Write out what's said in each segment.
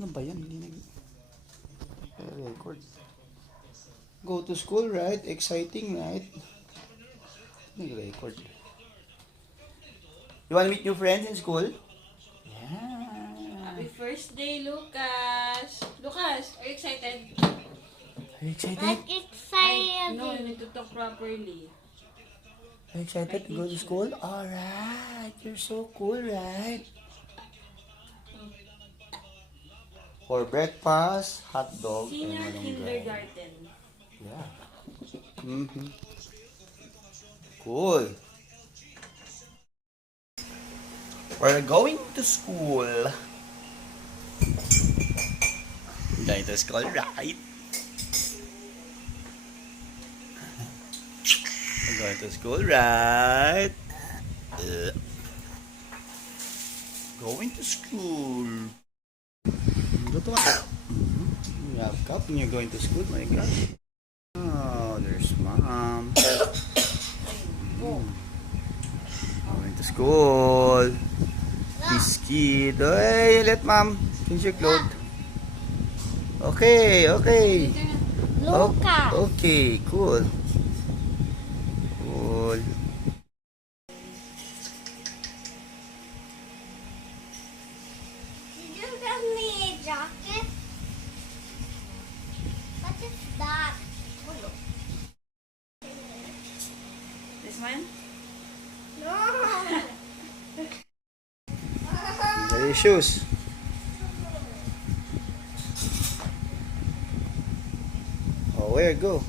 Ano ba yan? Record. Go to school, right? Exciting, right? Nag-record. You want to meet new friends in school? Yeah. Happy first day, Lucas! Lucas, are you excited? Are you excited? No, you need to talk properly. Are you excited to go to school? Alright. You're so cool, right? For breakfast, hot dog, and Senior walang kindergarten. Yeah. Mm-hmm. Cool. We're going to school. Going to school, right? We're going to school, right? Going to school. Go to You have cup and you're going to school, my gosh. Oh, there's mom. Going to school. This kid. Hey, let mom change your clothes. Okay, okay. Lucas. Okay, cool. Cool. Did you give me a jacket? What is that? This one? No. There your shoes. Oh, where? Go.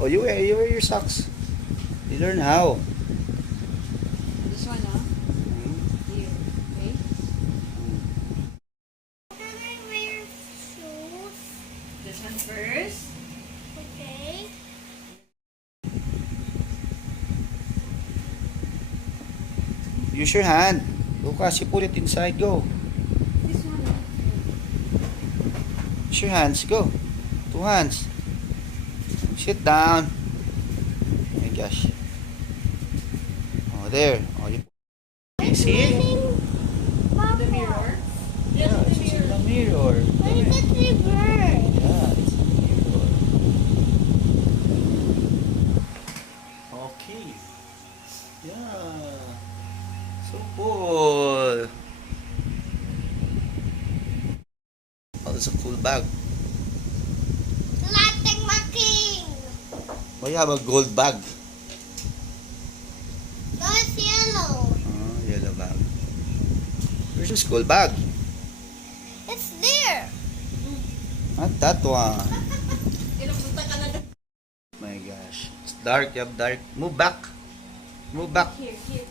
Oh, you wear your socks. You learn how. This one, huh? Here. Okay? Can I wear shoes? This one first. Okay. Use your hand. Lucas, you put it inside. Go. This one, huh? Use your hands. Go. Two hands. Sit down. Oh my gosh. Oh, there. Oh, you see? The mirror? Yes, Yeah, the it's in the mirror. mirror. Where is the river? Yeah, it's in the mirror. Okay. Yeah. So cool. Oh, it's a cool bag. Latte King. Oh, you have a gold bag. No, it's yellow. Oh, yellow bag. Where's your school bag? It's there. Not that one. Kinupunta ka na doon. My gosh. It's dark. You have dark. Move back. Move back. Here, here.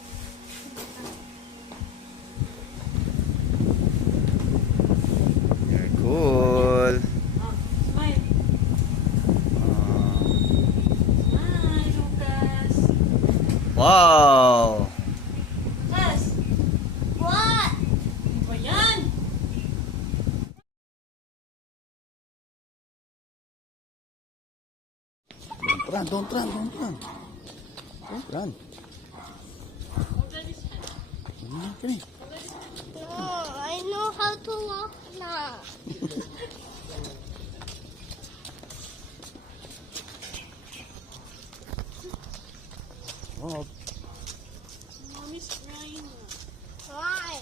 You're cool. Smile. Smile, Lucas. Wow. Lucas, What? ano ba yan? Don't run. Don't run. Don't run. Don't run. Come here. Come here. No, I know how to walk now. Oh, Mommy's crying. Why?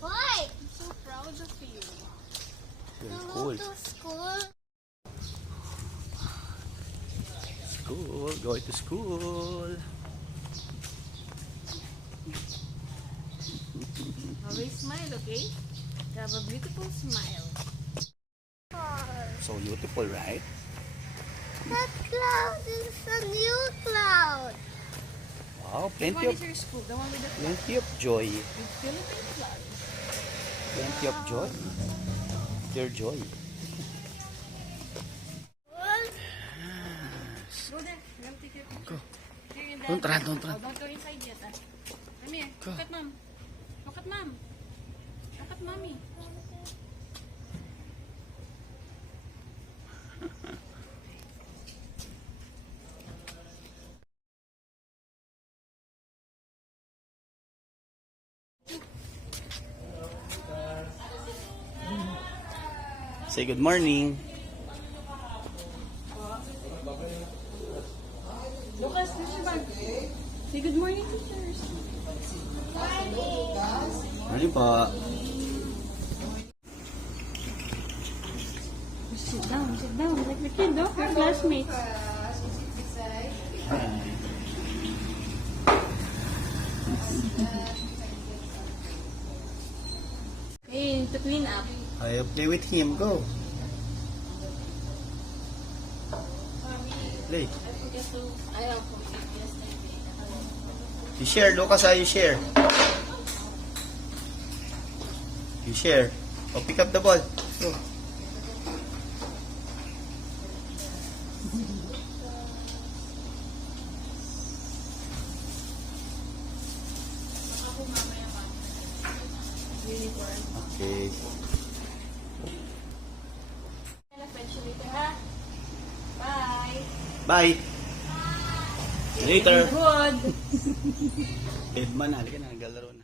Why? I'm so proud of you. To you're go cool. to school? School. Going to school. Always smile, okay? You have a beautiful smile. So beautiful, right? That cloud is a new cloud. Wow. Which Plenty one of is your school? The one with the flag? plenty of joy. With Philippine flag. Plenty of joy. Your joy. What? Go there. Let me take your picture. Go. Here in Don't run. Don't run. Oh, don't go inside yet. Ah. Come here. Go. Look at mom. Look at mom. Look at mommy. Say good morning. Lucas, this is bag. Say good morning, teachers. Morning po. Sit down, like the kid, no? Your classmates. Okay, to clean up. I play with him. Go. Play. You share, Lucas. You share. You share. Oh, pick up the ball. Go. Okay. Bye. Bye. Later. Good. Edman, halika na. Naglalaro na.